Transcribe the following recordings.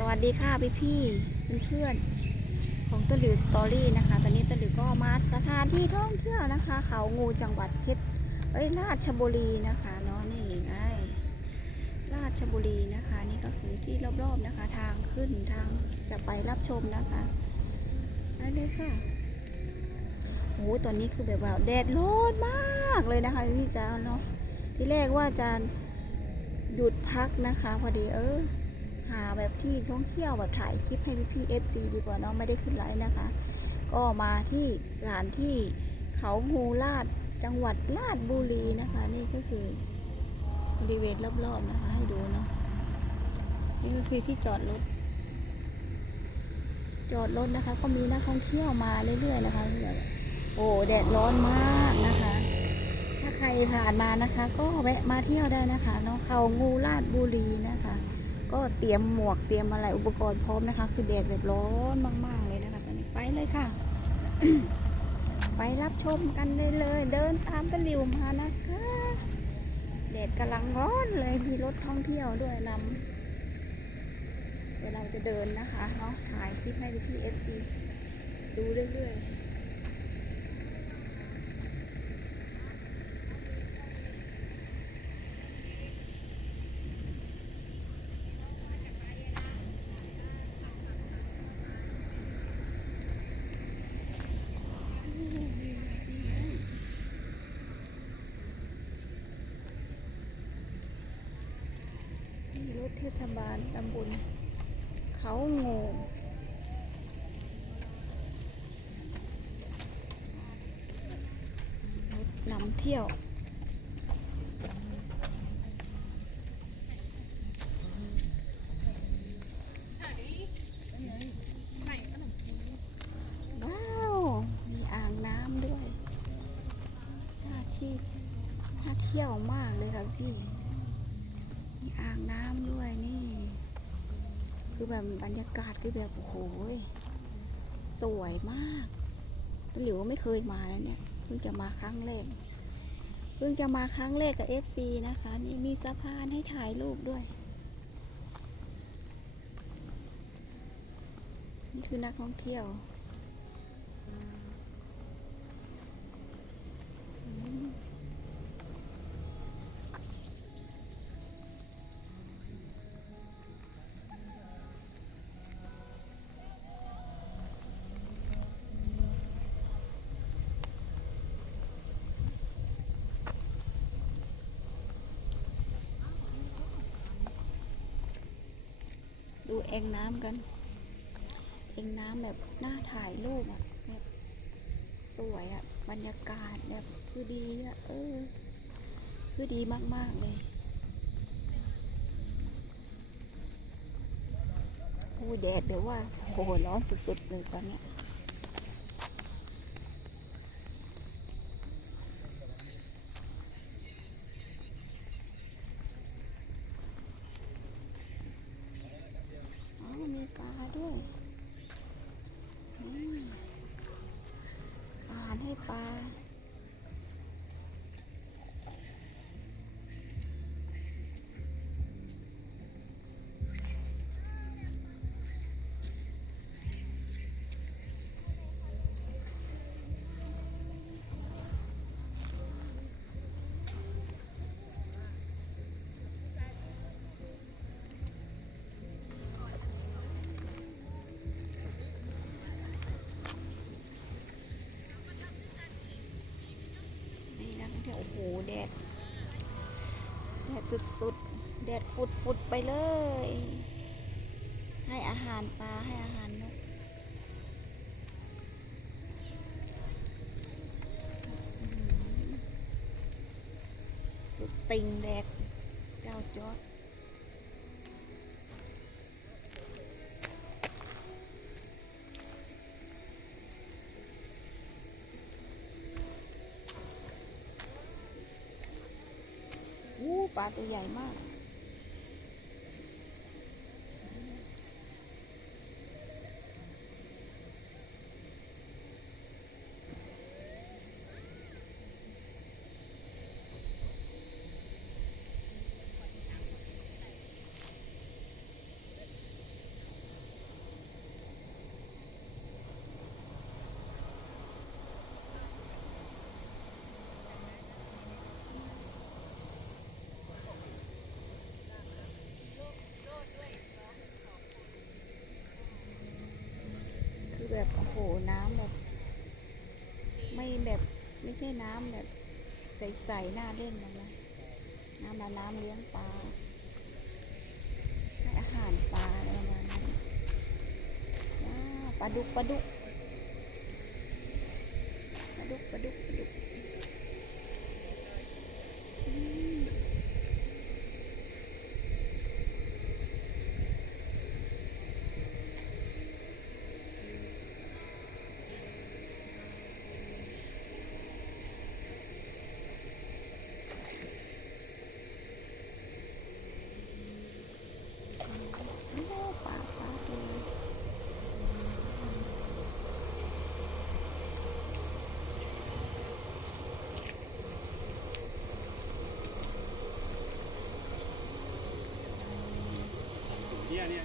สวัสดีค่ะพี่พี่ๆเพื่อนของตะหลิวสตอรี่นะคะ ตอนนี้ตะหลิวก็มาสถานที่ท่องเที่ยวนะคะ เขางูจังหวัดเพชรเอ้ยราชบุรีนะคะเนาะนี่ไงราชบุรีนะคะ นี่ก็คือที่รอบๆนะคะ ทางขึ้นทางจะไปรับชมนะคะไปเลยค่ะโอ้ตอนนี้คือแบบว่าแดดร้อนมากเลยนะคะพี่จ้าเนาะที่แรกว่าจะหยุดพักนะคะ พอดีเออ หาแบบที่ท่องเที่ยวแบบถ่ายคลิปให้พี่ๆ FC ดีกว่าเนาะไม่ได้ขึ้นไลฟ์นะคะ ก็มาที่สถานที่เขางูลาดจังหวัดลาดบุรีนะคะ นี่ก็คือบริเวณรอบๆนะคะให้ดูเนาะนี่ก็คือที่จอดรถจอดรถนะคะ ก็มีนักท่องเที่ยวมาเรื่อยๆนะคะโอ้แดดร้อนมากนะคะ ถ้าใครผ่านมานะคะ ก็แวะมาเที่ยวได้นะคะเนาะเขางูลาดบุรีนะคะ ก็เตรียมหมวกเตรียมอะไรอุปกรณ์พร้อมนะคะ คือแดดแบบร้อนมากๆเลยนะคะตอนนี้ไปเลยค่ะ ไปรับชมกันได้เลย เดินตามตะหลิวมานะคะแดดกำลังร้อนเลยมีรถท่องเที่ยวด้วยนำเดี๋ยวเราจะเดินนะคะเนาะถ่ายคลิปให้พี่เอฟซีดูเรื่อยๆ นี่รถ เทศบาลตำบลเขางูรถนำเที่ยวว้าวมีอ่างน้ำด้วยที่น่าเที่ยวมากเลยค่ะพี่ อ่างน้ำด้วยนี่ คือแบบบรรยากาศคือแบบโอ้โหสวยมากหลิวไม่เคยมาแล้วเนี่ยเพิ่งจะมาครั้งแรกเพิ่งจะมาครั้งแรกกับ FC นะคะ นี่มีสะพานให้ถ่ายรูปด้วย นี่คือนักท่องเที่ยว ดูเองน้ำกัน เองน้ำแบบน่าถ่ายรูปอะแบบสวยอะ บรรยากาศแบบคือดีอะ เออ คือดีมาก ๆ เลยโอ้แดดเดี๋ยวว่าโอ้โหร้อนสุด ๆ เลยตอนเนี้ย แดด แดดสุดๆ แดดฟุดๆ ไปเลย ให้อาหารปลา ให้อาหารนกสุดติงแดดเจ้าจอด ปลาตัวใหญ่มาก แบบ โอ้โหน้ำแบบ ไม่แบบไม่ใช่น้ำแบบ ใสๆน่าเล่นนะนะน้ำมาน้ำเลี้ยงปลาให้อาหารปลาอะไรประมาณนี้ปลาดุกปลาดุกปลาดุกปลาดุกปลาดุกอืม โอ้ปลาปลาตัว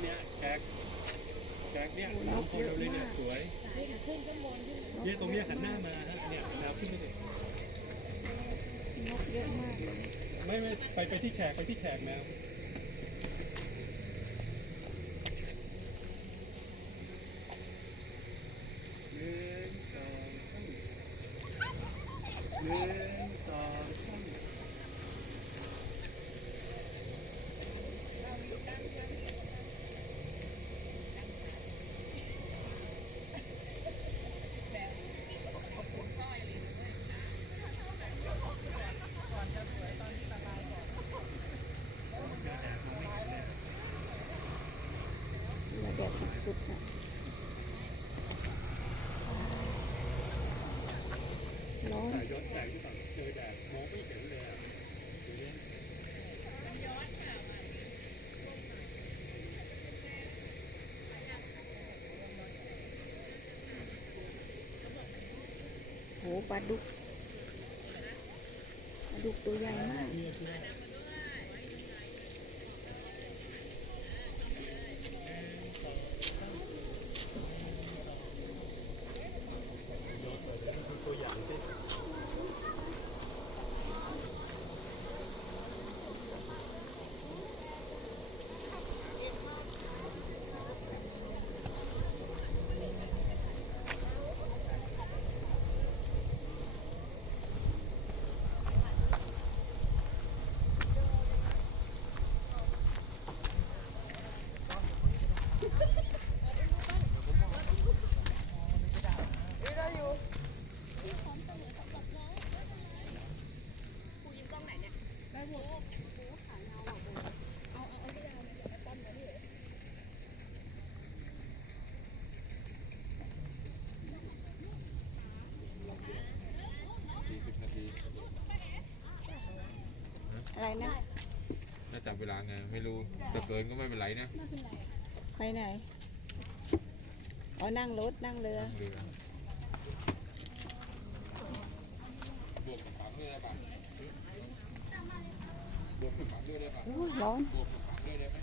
เนี่ยเนี่ยเนี่ยแขกแขกเนี่ยน้ำโคเร็วเลยเนี่ยสวยเนี่ยตรงเนี้ยหันหน้ามาฮะเนี่ยน้ำขึ้นไปเลยนกเยอะมาก ไม่ไม่ไปไปที่แขกไปที่แขกน้ำหนึ่งสองสามหนึ่งสองสาม เหลือแดดสุดๆนะร้อน ถ่ายย้อนแสงที่ฝั่งเจอแดดมองไม่เห็นเลยอะดูดิโหปลาดุกปลาดุกตัวใหญ่มาก เนี่ยเนี่ยตัวอย่างสิ สี่สิบนาที อะไรนะถ้าจับเวลาไงไม่รู้จะเกินก็ไม่เป็นไรนะไปไหนอ๋อนั่งรถนั่งเรือนั่งเรือบวกกับฝังด้วยได้ป่ะบวกกับฝังด้วยได้ป่ะอุ้ยร้อนบวกกับฝังด้วยได้ไหม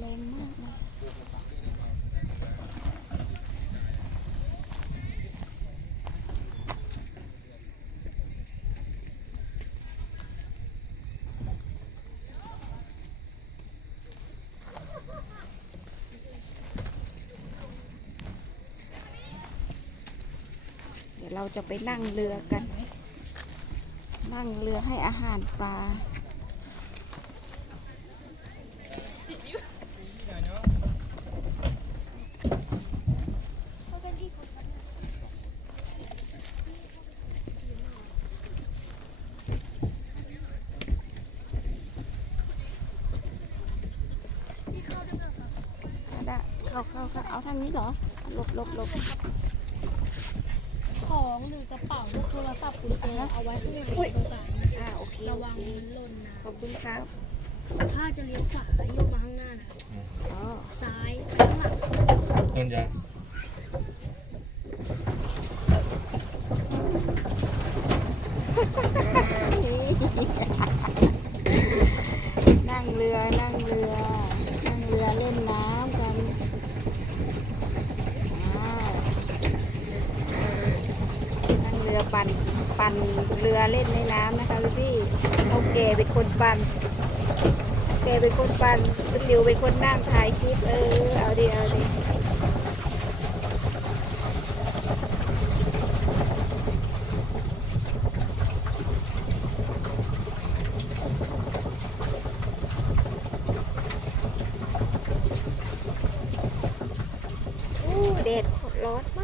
แรงมากนะบวกกับฝังด้วยได้ป่ะ เดี๋ยวเรา จะไปนั่งเรือกัน นั่งเรือให้อาหารปลาได้เข้าเข้าเข้าเอาทางนี้เหรอหลบหลบหลบ ของหรือกระเป๋าพวกโทรศัพท์กุญแจเอาไว้ข้างในตรงกลางอ่าโอเคระวังโอเคมันหล่นนะขอบคุณครับ ถ้าจะเลี้ยวขวาโยกมาข้างหน้านะอ๋อซ้ายไปข้างหลังต้นยา พี่เอาแกเป็นคนปั่นแกเป็นคนปั่นคุณหลิวเป็นคนนั่งถ่ายคลิปเออเอาดิเอาดิเด็ดร้อนมาก